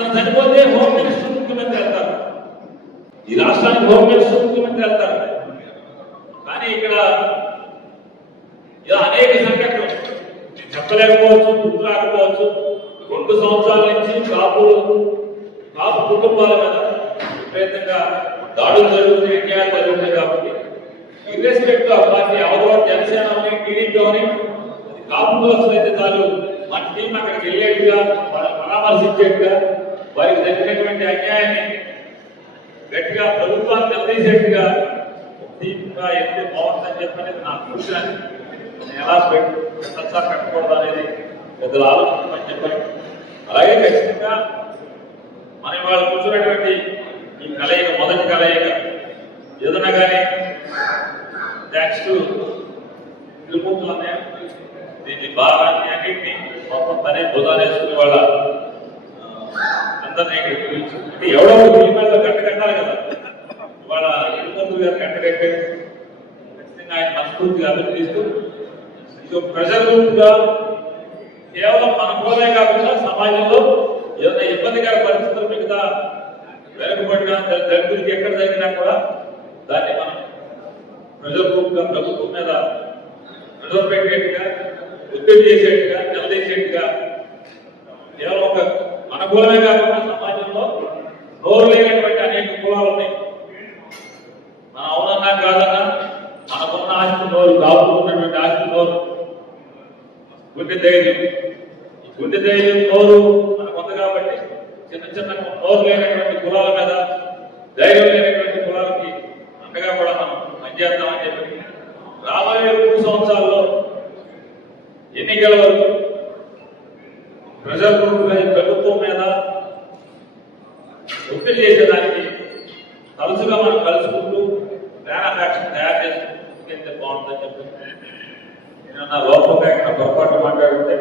అతను చనిపోతే home minister ముఖ్యమంత్రి వెళ్తారు, ఈ రాష్ట్రానికి హోమ్ మినిస్టర్ ముఖ్యమంత్రి వెళ్తారు. కానీ ఇక్కడ ఇలా అనేక సంఘటనలు చెప్పలేకపోవచ్చు, గుర్తు రాకపోవచ్చు. 2 సంవత్సరాల నుంచి కాపు కుటుంబాల మీద విపరీతంగా దాడులు జరుగుతున్నాయి, అన్యాయాలు జరుగుతున్నాయి. కాబట్టి ఇర్రెస్పెక్ట్ ఆఫ్ పార్టీ అవగాహన జనసేన టీడీపీ అని కాపు కోసం అయితే చాలు మన టీం అక్కడికి వెళ్ళేట్టుగా, పరామర్శించేట్టుగా, వారికి జరిగినటువంటి అన్యాయాన్ని గట్టిగా ప్రభుత్వాన్ని నిలదీసేట్టుగా టీంగా ఎంత బాగుందని చెప్పనేది నాకు చూసాను. ఎలా పెట్టకూడదు అనేది పెద్దలు ఆలోచించమని చెప్పారు. అలాగే ఖచ్చితంగా మన వాళ్ళు కూర్చున్నటువంటి ఈ కలయిక, మొదటి కలయిక ఏదైనా కానీ థ్యాంక్స్ టు తిరుమూర్తులు అనే దీన్ని భారాన్ని అన్నింటినీ మొత్తం తనే భుజాలు వేసుకునే వాళ్ళ అందరినీ అంటే ఎవరో భీమాల్లో గంట కట్టాలి కదా. ఇవాళ తిరుమూర్తులు గారు గంట కట్టారు. ఖచ్చితంగా ఆయన మనస్ఫూర్తిగా అభినందిస్తూ ఇది ప్రెజర్ గ్రూప్గా కేవలం మన కోసమే కాకుండా సమాజంలో ఏదైనా ఇబ్బందికర పరిస్థితులు మిగతా వెనుకబడిన దళితులకి ఎక్కడ జరిగినా కూడా దాన్ని మనం ప్రెజర్ గ్రూప్గా ప్రభుత్వం మీద ప్రెజర్ పెట్టేట్టుగా, ఒత్తిడి చేసేట్టుగా, నిలదీసేట్టుగా కేవలం ఒక అనుకూలమే కాకుండా సమాజంలో నోరు లేనటువంటి అనేక కులాలు ఉన్నాయి. మనం అవునన్నా కాదన్నా మనకున్న ఆస్తి నోరు, దాపుకున్నటువంటి ఆస్తి నోరు, గుండె ధైర్యం. ఈ గుండె ధైర్యం నోరు మనకు ఉంది కాబట్టి చిన్న చిన్న నోరు లేనటువంటి కులాల మీద, ధైర్యం లేనటువంటి కులాలకి అండగా కూడా మనం పనిచేద్దామని చెప్పి రాబోయే 3 సంవత్సరాల్లో ఎన్నికల వరకు ప్రజల ప్రభుత్వం మీద ఒత్తిడి చేసేదానికి తరచుగా మనం కలుసుకుంటూ ప్లాన్ ఆఫ్ యాక్షన్ తయారు చేసుకుంటే బాగుంటుందని చెప్పి నేను నా లోపంగా ఇక్కడ పొరపాటు మాట్లాడుతుంటే